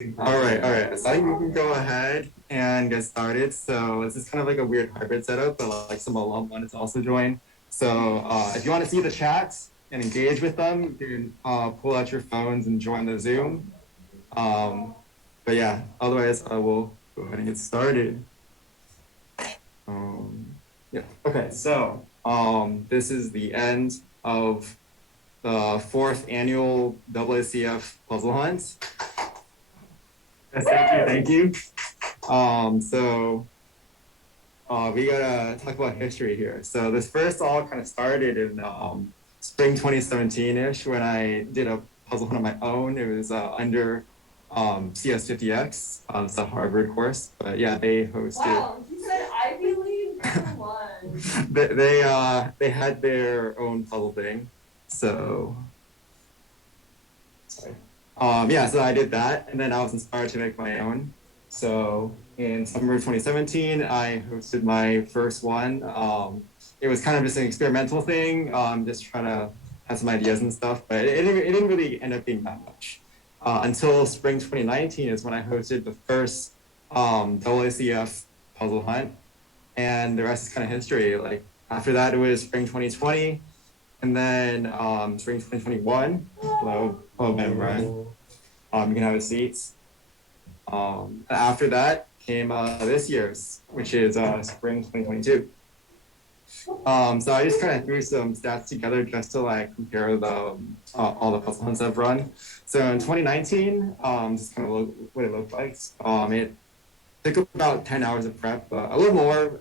All right. So I think we can go ahead and get started. So this is kind of like a weird hybrid setup, but like some alum wanted to also join. So if you want to see the chats and engage with them, you can pull out your phones and join the Zoom. Um, but yeah, otherwise I will go ahead and get started. Yeah. Okay. So this is the end of the fourth annual AACF Puzzle Hunt. Yes, thank you. So we gotta talk about history here. So this first all kind of started in spring 2017-ish when I did a puzzle hunt on my own. It was under CS50X. It's a Harvard course, but yeah, they hosted. Wow, you said Ivy League? Come on. They had their own puzzle thing. So sorry. Yeah, so I did that, and then I was inspired to make my own. So in summer of 2017, I hosted my first one. It was kind of just an experimental thing, just trying to have some ideas and stuff, but it didn't really end up being that much. Until spring 2019 is when I hosted the first AACF Puzzle Hunt, and the rest is kind of history. Like after that, it was spring 2020, and then spring 2021. Hello, man, Ryan. You can have a seat. After that came this year's, which is spring 2022. So I just kind of threw some stats together just to like compare the all the puzzle hunts I've run. So in 2019, just kind of what it looked like. It took about 10 hours of prep, a little more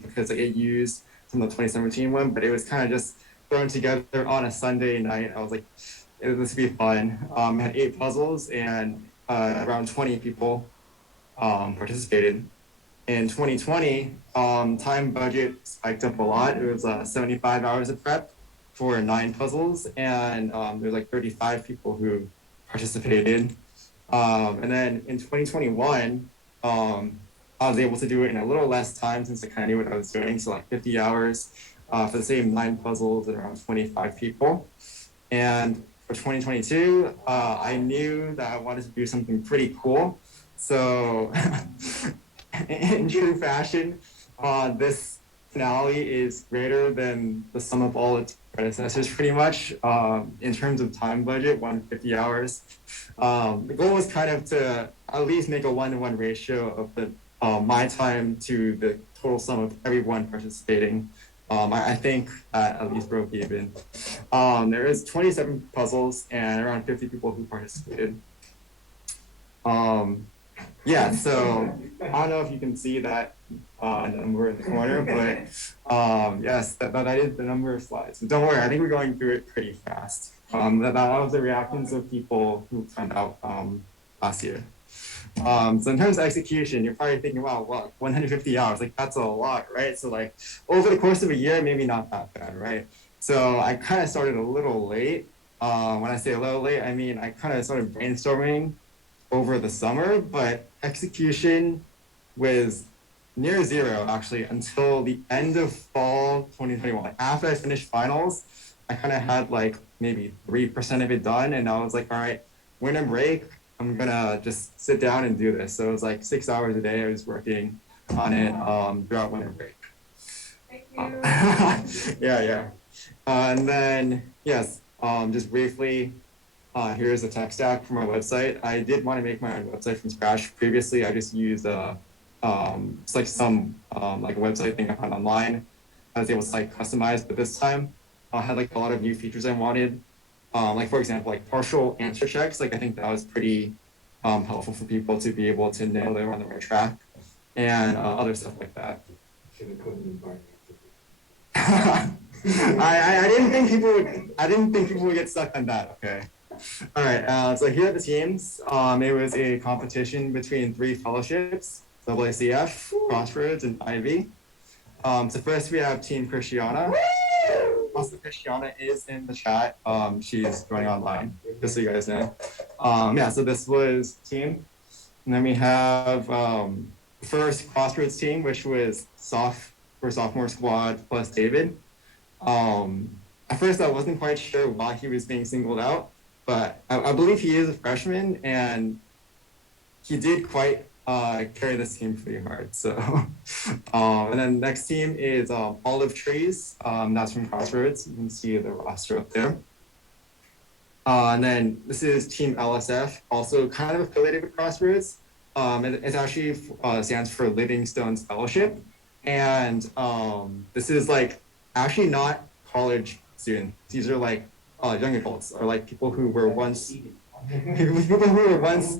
because like, it used some of the 2017 one, but it was kind of just thrown together on a Sunday night. I was like, this would be fun. I had 8 puzzles and around 20 people participated. In 2020, time budget spiked up a lot. It was 75 hours of prep for 9 puzzles, and there's like 35 people who participated. And then in 2021, I was able to do it in a little less time since I kind of knew what I was doing. So like 50 hours for the same 9 puzzles and around 25 people. And for 2022, I knew that I wanted to do something pretty cool. So in true fashion, this finale is greater than the sum of all its predecessors, pretty much, in terms of time budget, 150 hours. The goal was kind of to at least make a 1-to-1 ratio of the my time to the total sum of everyone participating. I think at least broke even. There is 27 puzzles and around 50 people who participated. Yeah, so I don't know if you can see that number in the corner, but yes, that is the number of slides. But don't worry, I think we're going through it pretty fast. That was the reactions of people who found out last year. So in terms of execution, you're probably thinking, wow, what, 150 hours, like that's a lot, right? So like over the course of a year, maybe not that bad, right? So I kind of started a little late. When I say a little late, I mean I kind of started brainstorming over the summer, but execution was near zero actually until the end of fall 2021. Like after I finished finals, I kind of had like maybe 3% of it done, and I was like, all right, winter break, I'm gonna just sit down and do this. So it was like 6 hours a day I was working on it throughout winter break. Thank you. Yeah. And then yes, just briefly, here's a tech stack from our website. I did want to make my own website from scratch. Previously, I just used it's like some like a website thing I found online. I was able to like customize, but this time I had like a lot of new features I wanted. Like for example, like partial answer checks. Like I think that was pretty helpful for people to be able to know they were on the right track, and other stuff like that. I didn't think people would get stuck on that. Okay. All right. So here are the teams. It was a competition between 3 fellowships: AACF, Crossroads, and Ivy. So first we have Team Christiana. Also, Christiana is in the chat. She's joining online, just so you guys know. Yeah. So this was team, and then we have first Crossroads team, which was sophomore squad plus David. At first, I wasn't quite sure why he was being singled out, but I believe he is a freshman, and he did quite carry this team pretty hard. So, and then next team is Olive Trees. That's from Crossroads. You can see the roster up there. And then this is Team LSF, also kind of affiliated with Crossroads. It actually stands for Livingstone's Fellowship. And this is like actually not college students. These are like young adults, or like people who were once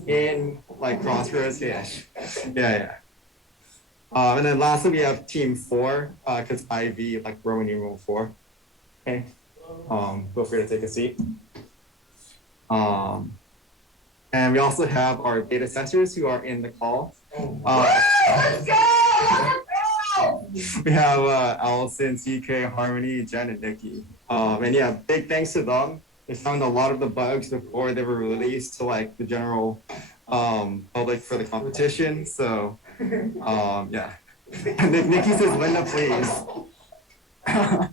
in like Crossroads. Yeah. And then lastly, we have Team 4, because IV, like Roman numeral 4. Okay. Feel free to take a seat. And we also have our beta testers who are in the call. We have Allison, CK, Harmony, Jen, and Nikki. And yeah, big thanks to them. They found a lot of the bugs before they were released to like the general public for the competition. So yeah. Nikki says, Linda, please. All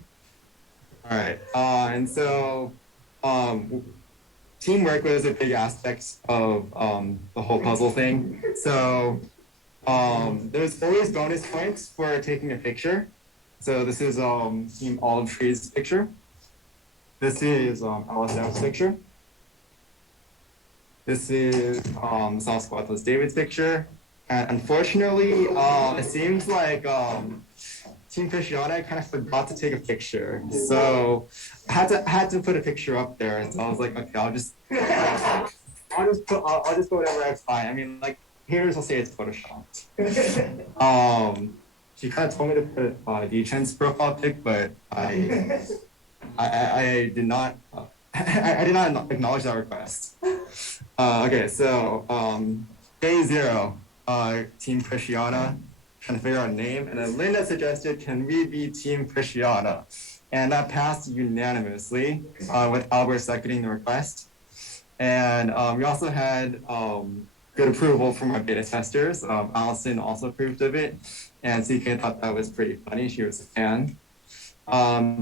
right. And so teamwork was a big aspect of the whole puzzle thing. So there's always bonus points for taking a picture. So this is Team Olive Tree's picture. This is LSF's picture. This is South Squad David's picture. And unfortunately, it seems like Team Christiana kind of forgot to take a picture. So I had to put a picture up there. And so I was like, okay, I'll just put whatever I find. I mean, like, haters will say it's photoshopped. She kind of told me to put D-Chen's profile pic, but I did not acknowledge that request. Okay, so day 0, Team Christiana, trying to figure out a name, and then Linda suggested, can we be Team Christiana? And that passed unanimously, with Albert seconding the request. And we also had good approval from our beta testers. Allison also approved of it, and CK thought that was pretty funny. She was a fan.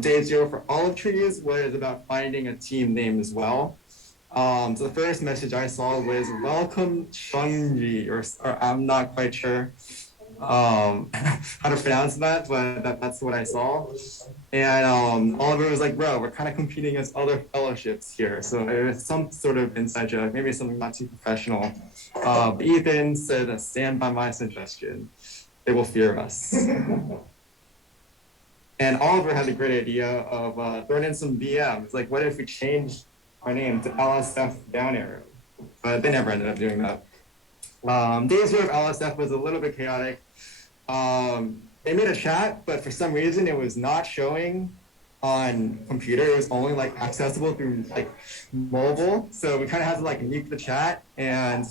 Day 0 for Olive Trees was about finding a team name as well. So the first message I saw was welcome Chungji, or I'm not quite sure how to pronounce that, but that's what I saw. And Oliver was like, bro, we're kind of competing against other fellowships here. So it was some sort of inside joke, maybe something not too professional. Ethan said, stand by my suggestion. They will fear us. And Oliver had a great idea of throwing in some VMs. Like, what if we changed our name to LSF down arrow? But they never ended up doing that. Day 0 of LSF was a little bit chaotic. They made a chat, but for some reason it was not showing on computer. It was only like accessible through like mobile. So we kind of had to like nuke the chat, and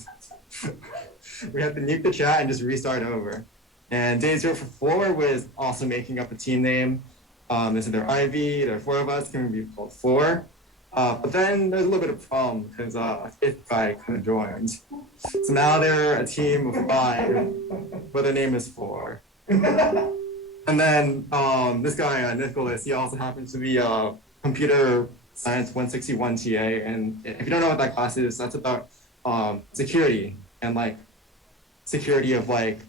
we had to nuke the chat and just restart over. And day 0 for 4 was also making up a team name. They said they're IV, there are 4 of us, can we be called 4? But then there's a little bit of problem because a 5th guy kind of joined. So now they're a team of 5, but their name is 4. And then this guy, Nicholas, he also happens to be a computer science 161 TA. And if you don't know what that class is, that's about security and like security of like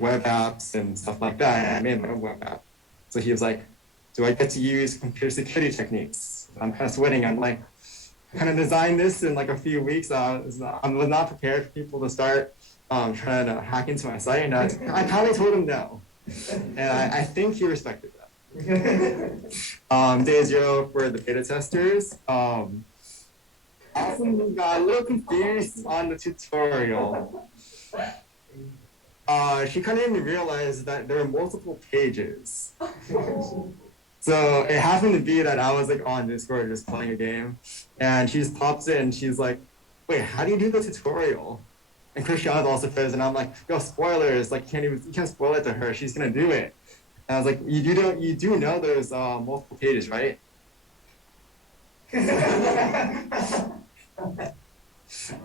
web apps and stuff like that. I made my own web app. So he was like, do I get to use computer security techniques? I'm kind of sweating. I'm like, I kind of designed this in like a few weeks. I was not prepared for people to start trying to hack into my site. And I kind of told him no. And I think he respected that. Day 0 for the beta testers. Awesome, got a little confused on the tutorial. She kind of didn't realize that there were multiple pages. So it happened to be that I was like on Discord just playing a game, and she just pops in. She's like, "Wait, how do you do the tutorial?" And Christiana's also present. I'm like, "Yo, spoilers! Like, you can't spoil it to her. She's gonna do it." And I was like, "You do know there's multiple pages, right?"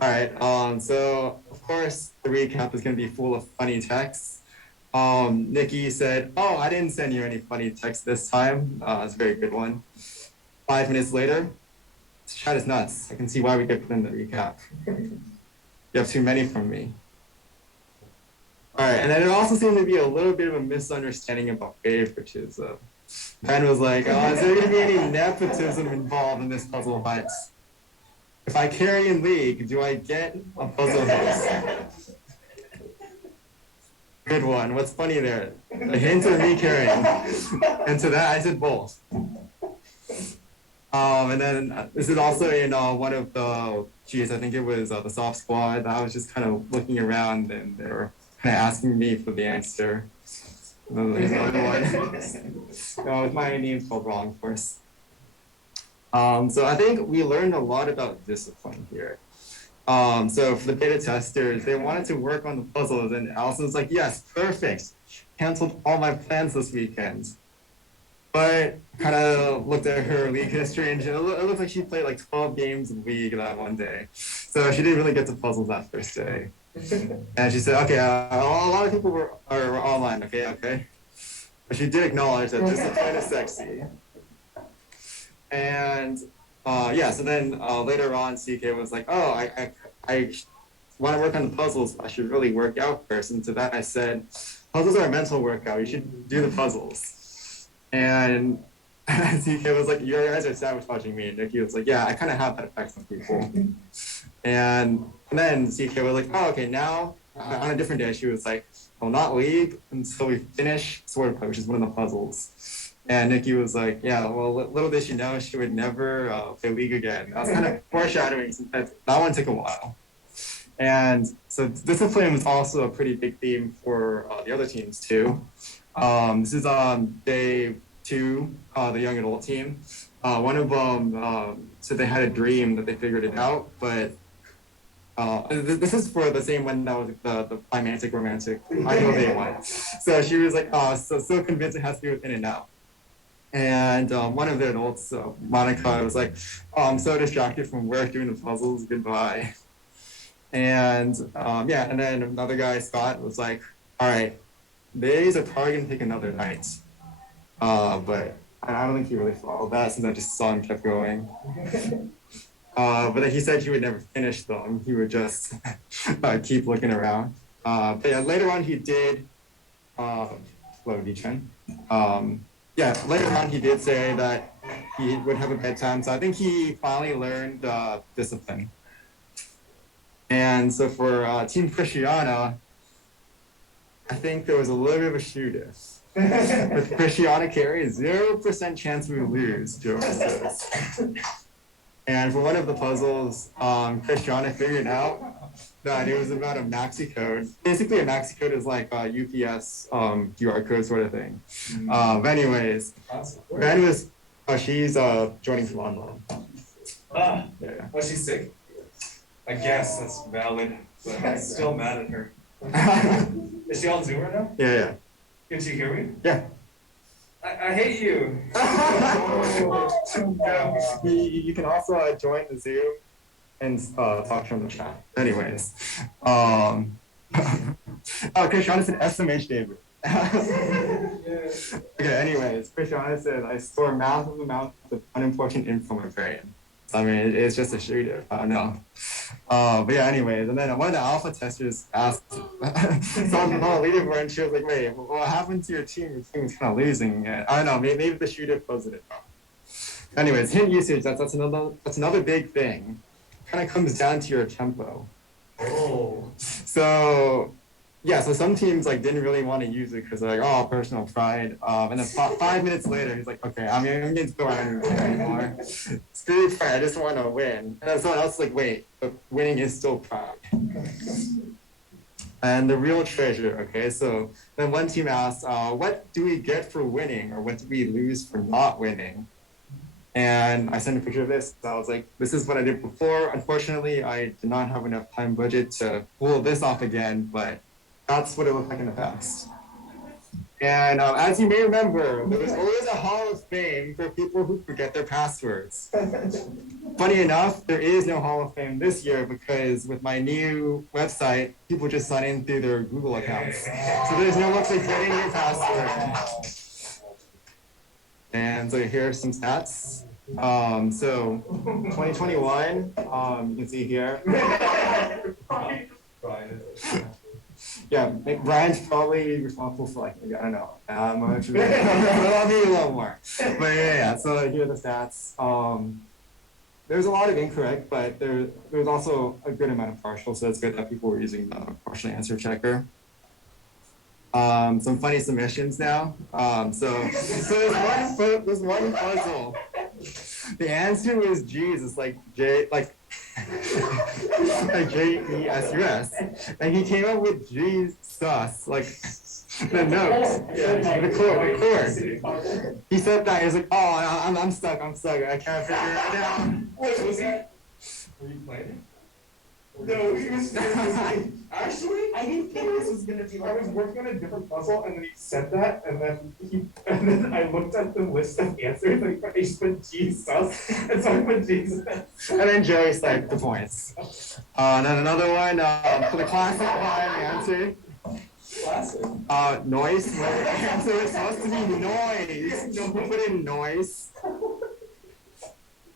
All right. So of course the recap is gonna be full of funny texts. Nikki said, "Oh, I didn't send you any funny text this time." It's a very good one. 5 minutes later, this chat is nuts. I can see why we get put in the recap. You have too many from me. All right, and then there also seemed to be a little bit of a misunderstanding about Wave, which is Ben was like, oh, is there going to be any nepotism involved in this puzzle hunt? If I carry in league, do I get a puzzle host? Good one. What's funny there? A hint of me carrying. And to that, I said both. And then this is also in one of the, I think it was the soft squad. I was just kind of looking around and they were kind of asking me for the answer. There's another one. No, my name's spelled wrong, of course. So I think we learned a lot about discipline here. So for the beta testers, they wanted to work on the puzzles, and Allison was like, yes, perfect. Canceled all my plans this weekend. But kind of looked at her league history, and it looked like she played like 12 games of League that one day. So she didn't really get to puzzles that first day. And she said, okay, a lot of people were online, okay. But she did acknowledge that discipline is sexy. And so then later on, CK was like, oh, I want to work on the puzzles. I should really work out first. And to that I said, puzzles are a mental workout. You should do the puzzles. And CK was like, you guys are sabotaging me. And Nikki was like, yeah, I kind of have that effect on people. And then CK was like, oh, okay, now on a different day, she was like, I'll not leave until we finish Sword Play, which is one of the puzzles. And Nikki was like, yeah, well, little did she know she would never play League again. That was kind of foreshadowing, since that one took a while. And so discipline was also a pretty big theme for the other teams too. This is on day 2, the young adult team. One of them said they had a dream that they figured it out, but this is for the same one that was the romantic. I know they won. So she was like, so convinced it has to be with In and Out. And one of the adults, Monica, was like, oh, I'm so distracted from work doing the puzzles, goodbye. And and then another guy, Scott, was like, all right, days are probably gonna take another night. But I don't think he really followed that, since I just saw him kept going. But then he said he would never finish them. He would just keep looking around. But yeah, later on he did, hello, Dichen. Later on he did say that he would have a bedtime. So I think he finally learned discipline. And so for Team Christiana, I think there was a little bit of a shoot-if. With Christiana carry, 0% chance we would lose, Joe says. And for one of the puzzles, Christiana figured out that it was about a maxi code. Basically, a maxi code is like a UPS QR code sort of thing. But anyways, Ben was, she's joining from online. Oh, she's sick? I guess that's valid, but I'm still mad at her. Is she on Zoom right now? Yeah. Can she hear me? Yeah. I hate you. You can also join the Zoom and talk from the chat. Anyways, Christiana said SMH David. Okay, anyways, Christiana said I store massive amounts of unimportant info in my brain. I mean, it's just a shooter. I don't know. But yeah, anyways, and then one of the alpha testers asked someone from the leaderboard, and she was like, wait, what happened to your team? Your team was kind of losing. And I don't know, maybe the shooter posted it wrong. Anyways, hint usage, that's another big thing. Kind of comes down to your tempo. Oh. So some teams like didn't really want to use it because they're like, oh, personal pride. And then 5 minutes later, he's like, okay, I'm going to go around anymore. Screw pride, I just want to win. And then someone else is like, wait, but winning is still proud. And the real treasure, okay? So then one team asked, what do we get for winning, or what do we lose for not winning? And I sent a picture of this. So I was like, this is what I did before. Unfortunately, I did not have enough time budget to pull this off again, but that's what it looked like in the past. And as you may remember, there was always a Hall of Fame for people who forget their passwords. Funny enough, there is no Hall of Fame this year because with my new website, people just sign in through their Google accounts. So there's no way to get in your password. And so here are some stats. So 2021, you can see here. Brian. Yeah, Brian's probably responsible for like, maybe, I don't know, much. Maybe a little more. But yeah, so here are the stats. There's a lot of incorrect, but there's also a good amount of partial, so it's good that people were using the partial answer checker. Some funny submissions now. So there's one puzzle. The answer was Jesus, like J, like like Jesus, and he came up with Jesus, like the notes, the chord. He said that. He was like, "Oh, I'm stuck. I can't figure it out." Wait, was he? Were you playing? No, he was actually. I didn't think this was gonna be like. I was working on a different puzzle, and then he said that, and then I looked at the list of answers, and I just put Jesus, and so I put Jesus. And then Joey started the points. And then another one for the classic line answer. Classic. Noise. The answer is supposed to be noise. You put in noise.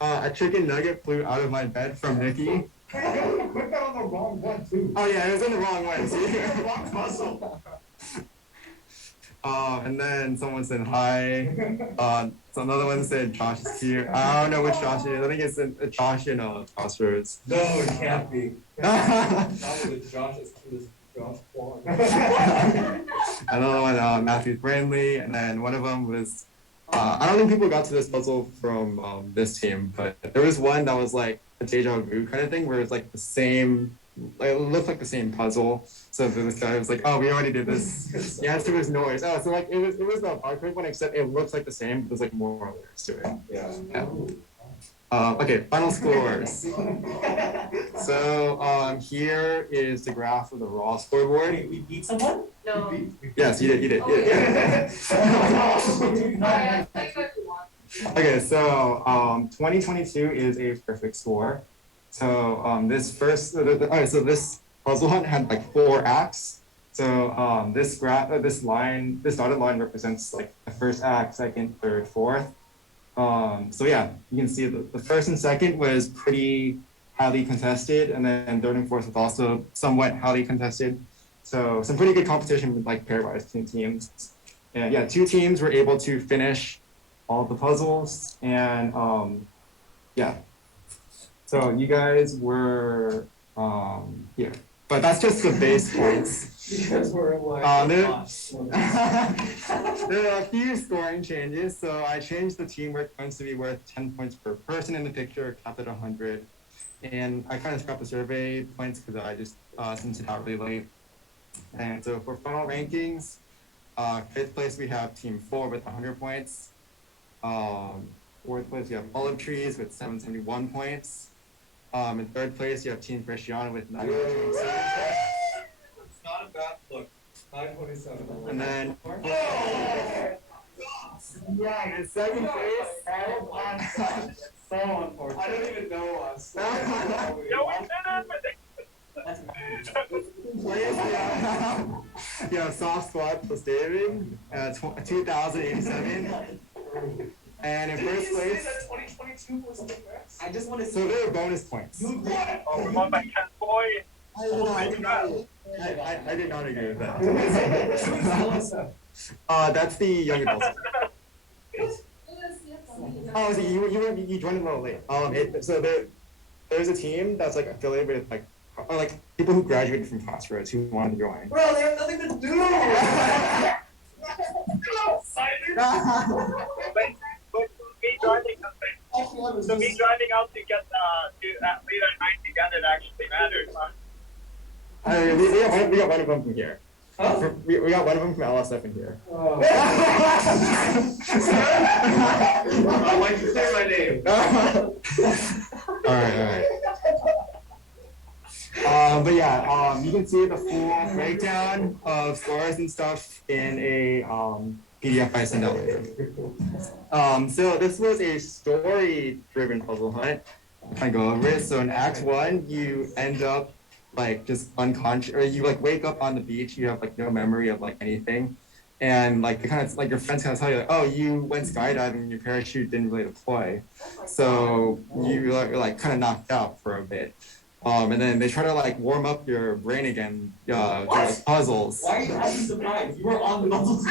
A chicken nugget flew out of my bed from Nikki. I put that on the wrong one too. Oh yeah, it was in the wrong one. The wrong puzzle. And then someone said hi. So another one said Josh is cute. I don't know which Josh it is. I think it's a Josh in Crossroads. No, it can't be. Not with a Josh as cute as Josh Kwan. Another one, Matthew Brandley, and then one of them was I don't think people got to this puzzle from this team, but there was one that was like a deja vu kind of thing where it's like the same, like, it looked like the same puzzle. So this guy was like, "Oh, we already did this." The answer was noise. Oh, so like it was the arcade one, except it looks like the same, but there's like more layers to it. Yeah. Okay, final scores. So here is the graph of the raw scoreboard. Wait, we beat someone? No. Yes, you did. Oh, yeah. Okay, so 2022 is a perfect score. So this first, okay, so this puzzle hunt had like 4 acts. So this graph, this dotted line represents like the first act, second, third, fourth. So yeah, you can see the first and second was pretty highly contested, and then third and fourth was also somewhat highly contested. So some pretty good competition with like pairwise between teams. And yeah, 2 teams were able to finish all the puzzles, and yeah. So you guys were here, but that's just the base points. Because we're like. There are a few scoring changes. So I changed the teamwork points to be worth 10 points per person in the picture, capped at 100. And I kind of scrapped the survey points because I just sent it out really late. And so for final rankings, 5th place we have Team 4 with 100 points. 4th place we have Olive Trees with 771 points. In 3rd place you have Team Cristiano with 927. It's not a bad look. 927. And then yeah, in 2nd place, so unfortunate. I don't even know us. Yeah, soft squat plus David, 2087. And in 1st place, 2022 was the best. I just want to so there are bonus points. Oh my cat boy. I did not agree with that. That's the young adults. Oh, so you joined a little late. So there's a team that's like affiliated with like people who graduated from Crossroads who wanted to join. Bro, they have nothing to do. So me driving out to get late at night to get it actually matters, huh? We got one of them from here. Huh? We got one of them from LSF in here. Oh. I like to say my name. All right. But yeah, you can see the full breakdown of scores and stuff in a PDF I sent out later. So this was a story-driven puzzle hunt. I go over it. So in Act 1, you end up like just unconscious, or you like wake up on the beach. You have like no memory of like anything, and like they kind of like your friends kind of tell you like, oh, you went skydiving and your parachute didn't really deploy, so you're like kind of knocked out for a bit. And then they try to like warm up your brain again through like puzzles. Why are you acting surprised? You were on the puzzle.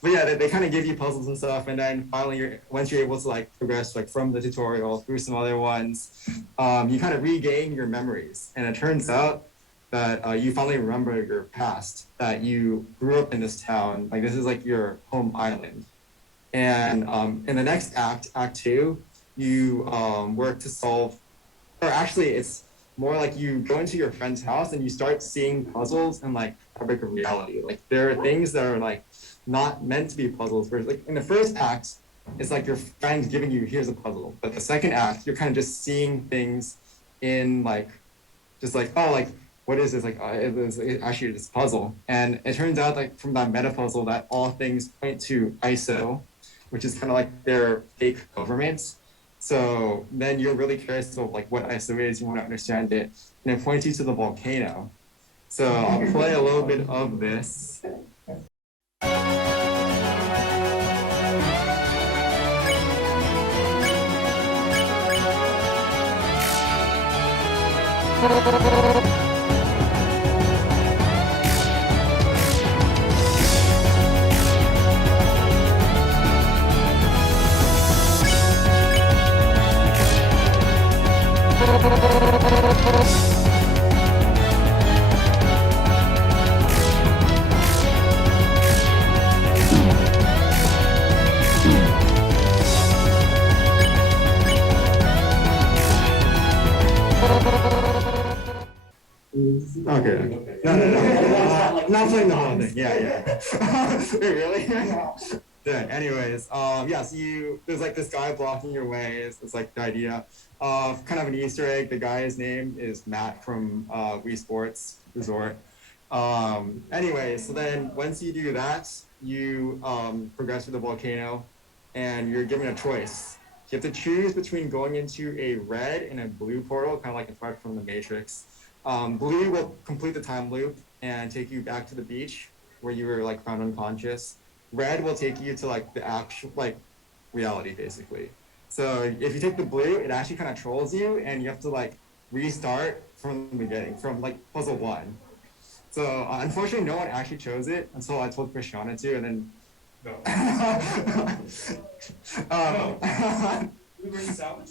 But yeah, they kind of give you puzzles and stuff, and then finally, once you're able to like progress like from the tutorial through some other ones, you kind of regain your memories, and it turns out that you finally remember your past, that you grew up in this town, like this is like your home island, and in the next act, Act 2, you work to solve, or actually, it's more like you go into your friend's house and you start seeing puzzles in like fabric of reality. Like there are things that are like not meant to be puzzles. Whereas like in the first act, it's like your friend giving you, here's a puzzle. But the second act, you're kind of just seeing things in like, just like, oh, like, what is this? Like, it actually this puzzle. And it turns out like from that meta puzzle that all things point to ISO, which is kind of like their fake government. So then you're really curious about like what ISO is, you want to understand it, and it points you to the volcano. So I'll play a little bit of this. Okay. No. Not playing the whole thing. Yeah. Wait, really? Yeah. Anyways, yeah. So there's like this guy blocking your way. It's like the idea of kind of an Easter egg. The guy's name is Matt from Wii Sports Resort. Anyway, so then once you do that, you progress through the volcano, and you're given a choice. You have to choose between going into a red and a blue portal, kind of like a threat from the Matrix. Blue will complete the time loop and take you back to the beach where you were like found unconscious. Red will take you to like the actual like reality basically. So if you take the blue, it actually kind of trolls you and you have to like restart from the beginning, from like puzzle 1. So unfortunately, no one actually chose it until I told Christiana to, and then. No. We were in salvage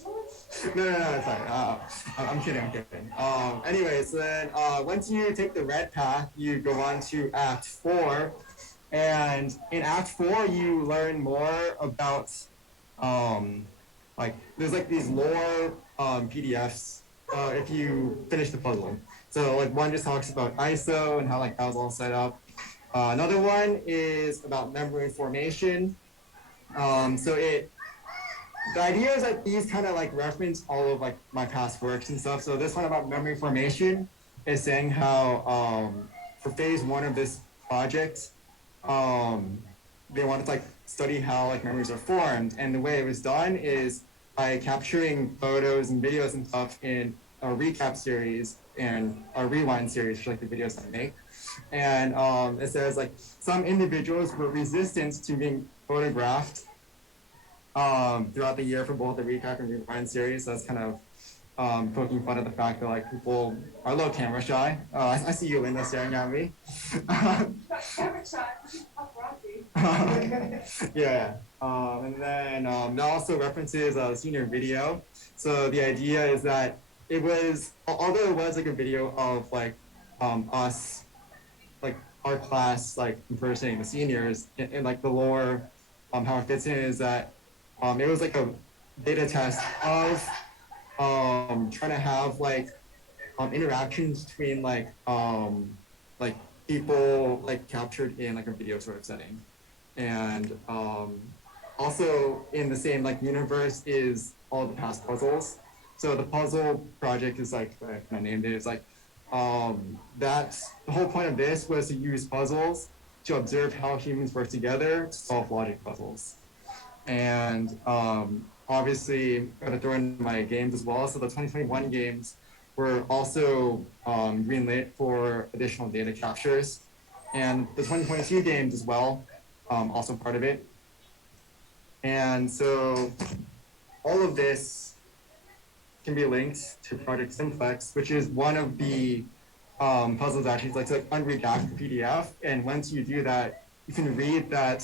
No, it's fine. I'm kidding. Anyways, then once you take the red path, you go on to Act 4, and in Act 4, you learn more about like there's like these lore PDFs if you finish the puzzle. So like one just talks about ISO and how like that was all set up. Another one is about memory formation. The idea is that these kind of like reference all of like my past works and stuff. So this one about memory formation is saying how for phase 1 of this project, they wanted to like study how like memories are formed, and the way it was done is by capturing photos and videos and stuff in a recap series and a rewind series for like the videos I make. And it says like some individuals were resistant to being photographed throughout the year for both the recap and rewind series. So that's kind of poking fun at the fact that like people are a little camera shy. I see you, Linda, staring at me. Camera shy. Yeah. And then that also references a senior video. So the idea is that it was, although it was like a video of like us, like our class, like impersonating the seniors, and like the lore, how it fits in is that it was like a beta test of trying to have like interactions between like people like captured in like a video sort of setting. And also in the same like universe is all the past puzzles. So the puzzle project is like, I named it, it's like that's the whole point of this was to use puzzles to observe how humans work together to solve logic puzzles. And obviously gotta throw in my games as well. So the 2021 games were also greenlit for additional data captures. and the 2022 games as well, also part of it. And so all of this can be linked to Project Simplex, which is one of the puzzles actually. It's like unredacted PDF. And once you do that, you can read that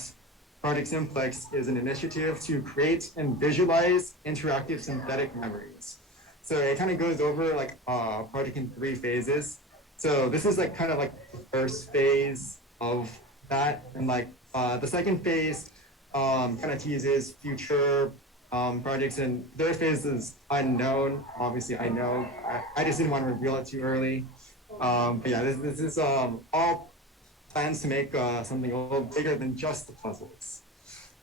Project Simplex is an initiative to create and visualize interactive synthetic memories. So it kind of goes over like project in 3 phases. So this is like kind of like the first phase of that. And like the second phase kind of teases future projects, and third phase is unknown. Obviously, I know. I just didn't want to reveal it too early. But yeah, this is all plans to make something a little bigger than just the puzzles.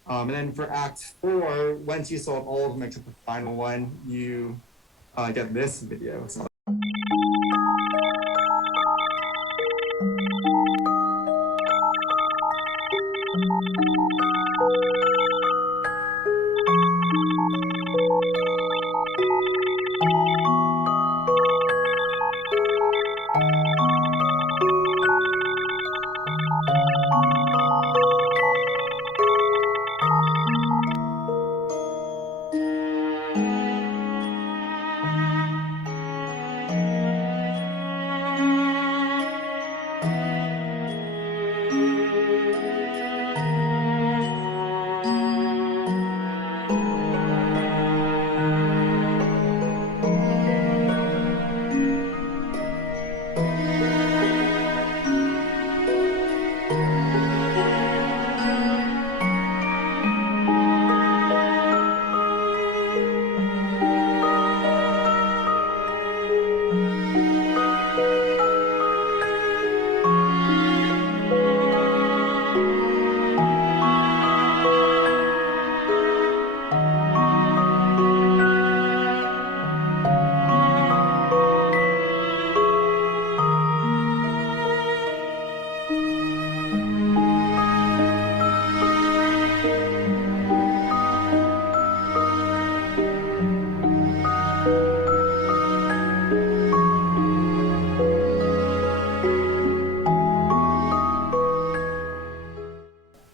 And then for Act 4, once you solve all of them except the final one, you get this video. So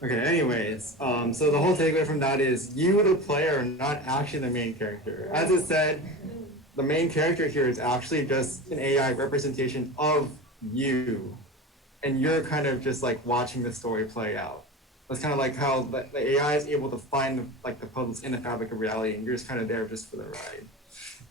okay, anyways, so the whole takeaway from that is you, the player, are not actually the main character. As it said, the main character here is actually just an AI representation of you. And you're kind of just like watching the story play out. That's kind of like how the AI is able to find like the puzzles in the fabric of reality, and you're just kind of there just for the ride.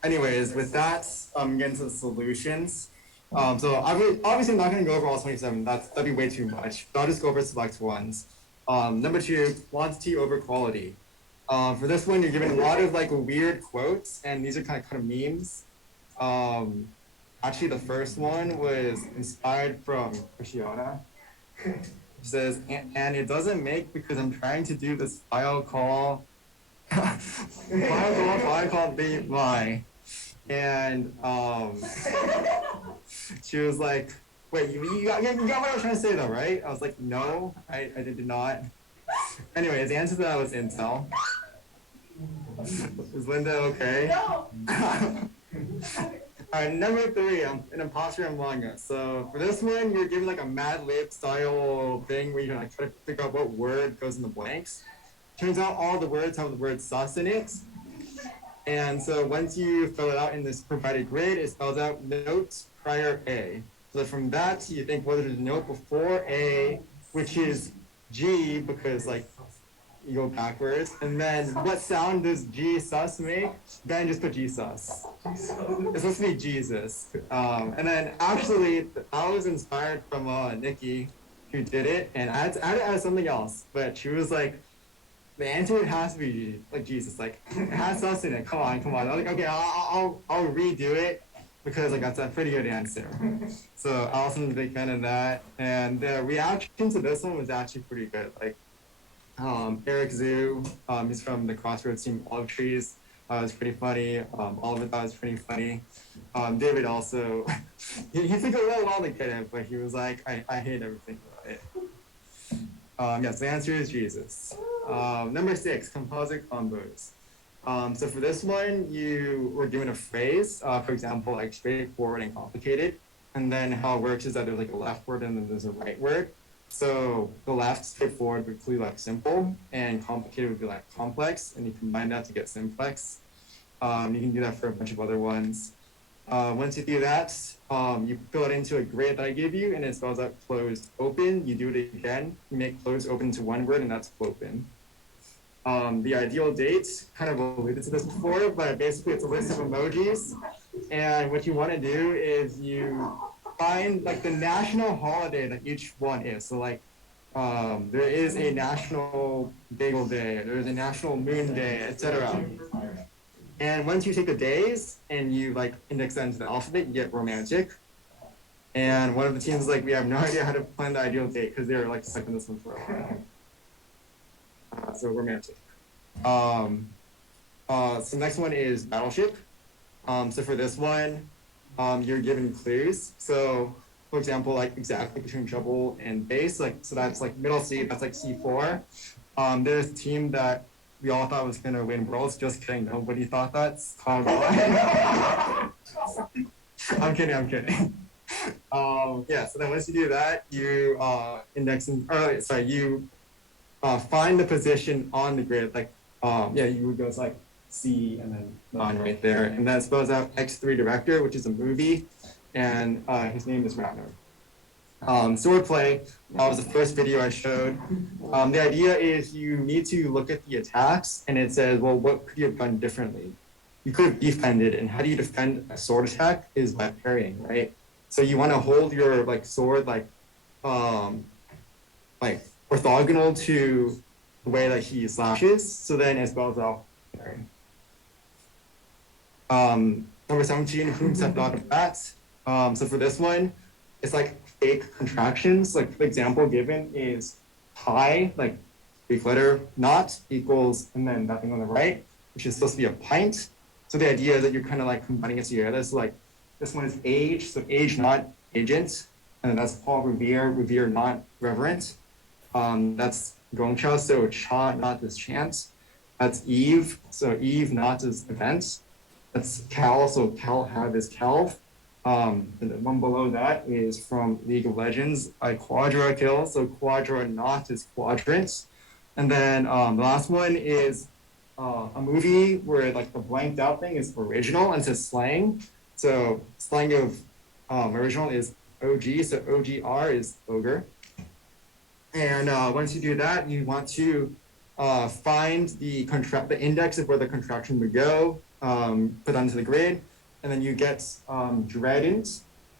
Anyways, with that, getting to the solutions. So obviously I'm not going to go over all 27. That'd be way too much. But I'll just go over select ones. Number 2, quantity over quality. For this one, you're given a lot of like weird quotes, and these are kind of memes. Actually, the first one was inspired from Christiana. It says, and it doesn't make because I'm trying to do this file call beat my. And she was like, wait, you got what I was trying to say though, right? I was like, no, I did not. Anyways, the answer to that was Intel. Is Linda okay? No. All right, number 3, an imposter among us. So for this one, you're given like a Mad Lib style thing where you can like try to figure out what word goes in the blanks. Turns out all the words have the word sus in it. And so once you fill it out in this provided grid, it spells out note prior A. So from that, you think whether there's a note before A, which is G, because like you go backwards, and then what sound does G sus make? Then just put G sus. It's supposed to be Jesus. And then actually, I was inspired from Nikki, who did it, and I had to add something else, but she was like, the answer has to be like Jesus, like it has sus in it. Come on. I was like, okay, I'll redo it because like that's a pretty good answer. So I was a big fan of that, and the reaction to this one was actually pretty good. Like. Eric Zhu, he's from the Crossroads team, Olive Trees. It was pretty funny. Oliver thought it was pretty funny. David also, he took a little while to get it, but he was like, I hate everything about it. Yes, the answer is Jesus. Number 6, composite combos. So for this one, you were given a phrase, for example, like straightforward and complicated. And then how it works is that there's like a left word and then there's a right word. So the left, straightforward, would be like simple, and complicated would be like complex, and you combine that to get simplex. You can do that for a bunch of other ones. Once you do that, you fill it into a grid that I give you, and it spells out closed open. You do it again, you make closed open into one word, and that's open. The ideal date, kind of alluded to this before, but basically it's a list of emojis. And what you want to do is you find like the national holiday that each one is. So like there is a national bagel day, there's a national moon day, etc. And once you take the days and you like index that into the alphabet, you get romantic. And one of the teams is like, we have no idea how to plan the ideal date because they're like stuck in this one for a while. So romantic. So the next one is battleship. So for this one, you're given clues. So for example, like exactly between treble and bass, like so that's like middle C, that's like C4. There's a team that we all thought was gonna win worlds. Just kidding, nobody thought that. I'm kidding. Yeah, so then once you do that, you you find the position on the grid, like you would go like C and then on right there, and that spells out X3 director, which is a movie, and his name is Ratner. Swordplay was the first video I showed. The idea is you need to look at the attacks, and it says, well, what could you have done differently? You could have defended, and how do you defend a sword attack is by parrying, right? So you want to hold your like sword like orthogonal to the way that he slashes, so then it spells out parry. Number 17, whom have thought of that? So for this one, it's like fake contractions. Like the example given is pi, like Greek letter, not equals, and then nothing on the right, which is supposed to be a pint. So the idea is that you're kind of like combining it together. So like this one is age, so age not agent, and then that's Paul Revere, Revere not reverent. That's Gongcha, so cha not this chant. That's Eve, so Eve not this event. That's Cal, so Cal have is Calv. And the one below that is from League of Legends, I quadra kill, so quadra not is quadrant. And then the last one is a movie where like the blanked out thing is original and says slang. So slang of original is OG, so OGR is ogre. And once you do that, you want to find the index of where the contraction would go, put onto the grid, and then you get dreadnought.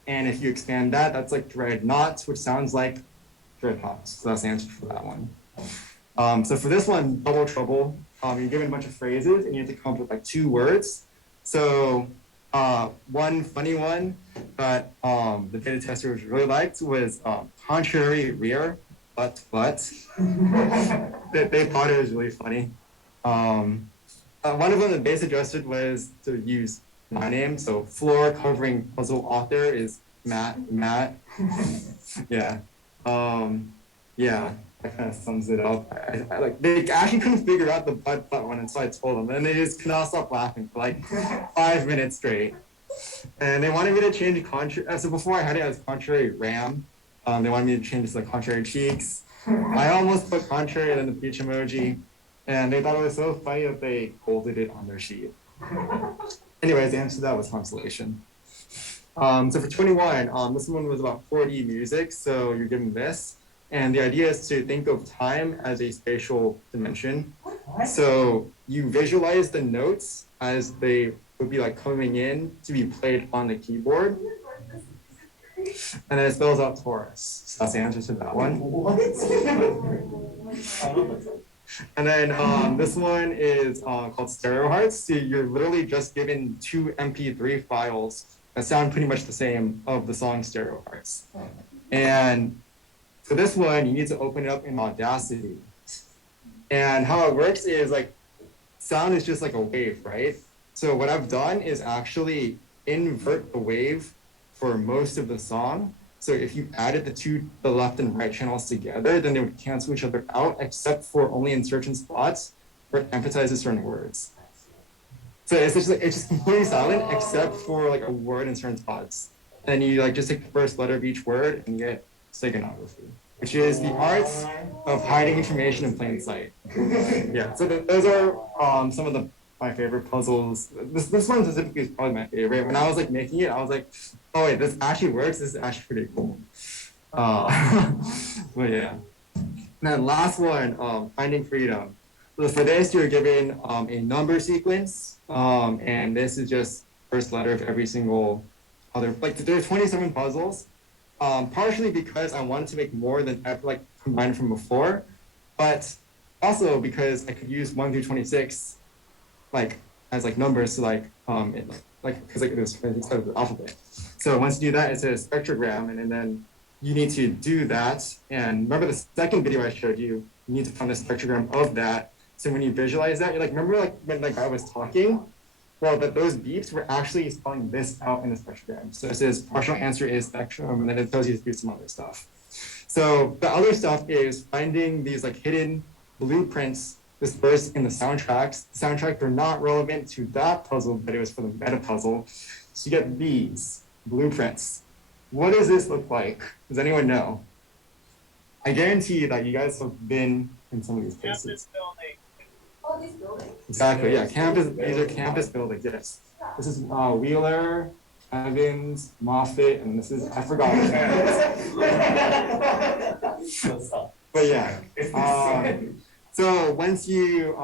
And if you expand that, that's like dreadnought, which sounds like dreadnought. So that's the answer for that one. So for this one, double trouble, you're given a bunch of phrases and you have to come up with like 2 words. So one funny one that the beta testers really liked was contrary rear, but. They thought it was really funny. One of them that they suggested was to use my name. So floor covering puzzle author is Matt. Yeah. Yeah, that kind of sums it up. I like they actually couldn't figure out the butt one, and so I told them, and they just could not stop laughing for like 5 minutes straight. And they wanted me to change the contrary. So before I had it as contrary ram. They wanted me to change it to like contrary cheeks. I almost put contrary and then the peach emoji, and they thought it was so funny that they bolded it on their sheet. Anyways, the answer to that was consolation. So for 21, this one was about 4D music, so you're given this. And the idea is to think of time as a spatial dimension. So you visualize the notes as they would be like coming in to be played on the keyboard. And then it spells out Taurus. So that's the answer to that one. And then this one is called Stereo Hearts. So you're literally just given 2 MP3 files that sound pretty much the same of the song Stereo Hearts. And for this one, you need to open it up in Audacity. And how it works is like, sound is just like a wave, right? So what I've done is actually invert the wave for most of the song. So if you added the left and right channels together, then they would cancel each other out, except for only in certain spots where it emphasizes certain words. So it's just completely silent except for like a word in certain spots. And you like just take the first letter of each word and you get steganography. which is the arts of hiding information in plain sight. Yeah, so those are some of my favorite puzzles. This one specifically is probably my favorite. When I was like making it, I was like, oh wait, this actually works. This is actually pretty cool. But yeah. And then last one, finding freedom. So for this, you're given a number sequence, and this is just first letter of every single other. Like there are 27 puzzles, partially because I wanted to make more than like combined from before, but also because I could use 1 through 26 like as like numbers to like because like it was instead of the alphabet. So once you do that, it's a spectrogram, and then you need to do that. And remember the second video I showed you, you need to find a spectrogram of that. So when you visualize that, you're like, remember like when like I was talking? Well, that those beeps were actually spelling this out in the spectrogram. So it says partial answer is spectrum, and then it tells you to do some other stuff. So the other stuff is finding these like hidden blueprints dispersed in the soundtracks. The soundtracks are not relevant to that puzzle, but it was for the meta puzzle. So you get these blueprints. What does this look like? Does anyone know? I guarantee that you guys have been in some of these places. Campus building. All these buildings? Exactly, yeah, campus, these are campus buildings, yes. This is Wheeler, Evans, Moffitt, and this is, I forgot. But yeah, so once you,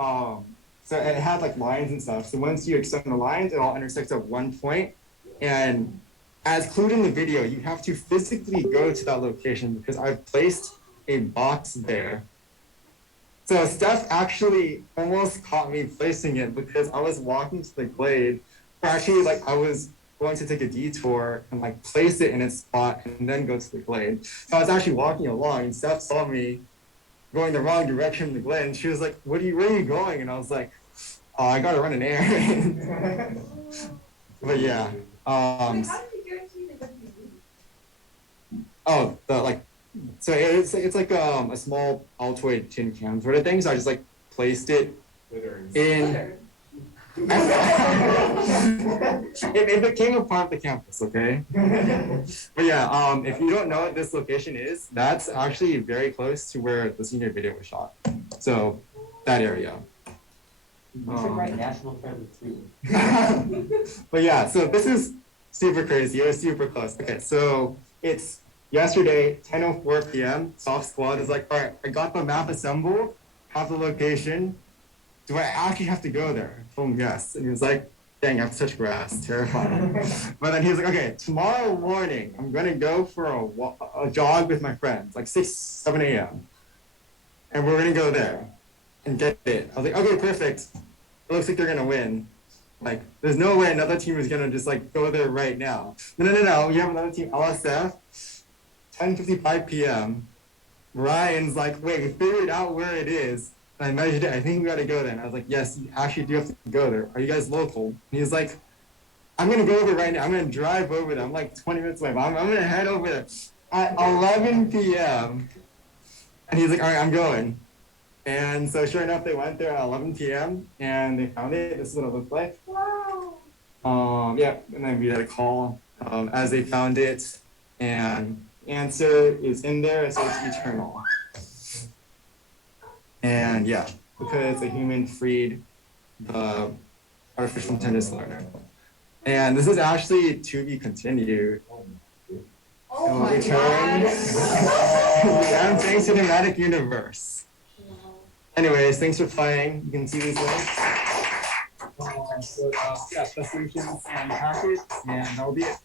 so it had like lines and stuff. So once you extend the lines, it all intersects at one point. And as clued in the video, you have to physically go to that location because I've placed a box there. So Steph actually almost caught me placing it because I was walking to the glade, or actually like I was going to take a detour and like place it in its spot and then go to the glade. So I was actually walking along and Steph saw me going the wrong direction in the glade and she was like, where are you going? And I was like, oh, I gotta run an errand. But yeah. Wait, how did you guarantee they would be leaving? Oh, the like, so it's like a small Altoid tin can sort of thing. So I just like placed it in. It became a part of the campus, okay? But yeah, if you don't know what this location is, that's actually very close to where the senior video was shot. So that area. You should write National Treasure 3. But yeah, so this is super crazy. It was super close. Okay, so it's yesterday, 10:04 p.m. Soft Squad is like, all right, I got the map assembled, have the location. Do I actually have to go there? I told him yes. And he was like, dang, I have to touch grass. Terrifying. But then he was like, okay, tomorrow morning, I'm going to go for a jog with my friends, like 6, 7 a.m. And we're going to go there and get it. I was like, okay, perfect. It looks like they're going to win. Like, there's no way another team is going to just like go there right now. No. You have another team, LSF, 10:55 p.m. Ryan's like, wait, we figured out where it is. And I measured it. I think we got to go there. And I was like, yes, you actually do have to go there. Are you guys local? And he's like, I'm going to go over right now. I'm going to drive over there. I'm like 20 minutes away. But I'm going to head over there at 11 p.m. And he's like, all right, I'm going. And so sure enough, they went there at 11 p.m. and they found it. This is what it looked like. Wow. Yeah, and then we had a call as they found it. And answer is in there, so it's eternal. And yeah, because a human freed the artificial intelligence learner. And this is actually to be continued. Oh And my we God. and thanks to the Cinematic Universe. Anyways, thanks for playing. You can see these links. Yeah, the solutions and packets, and that'll be it.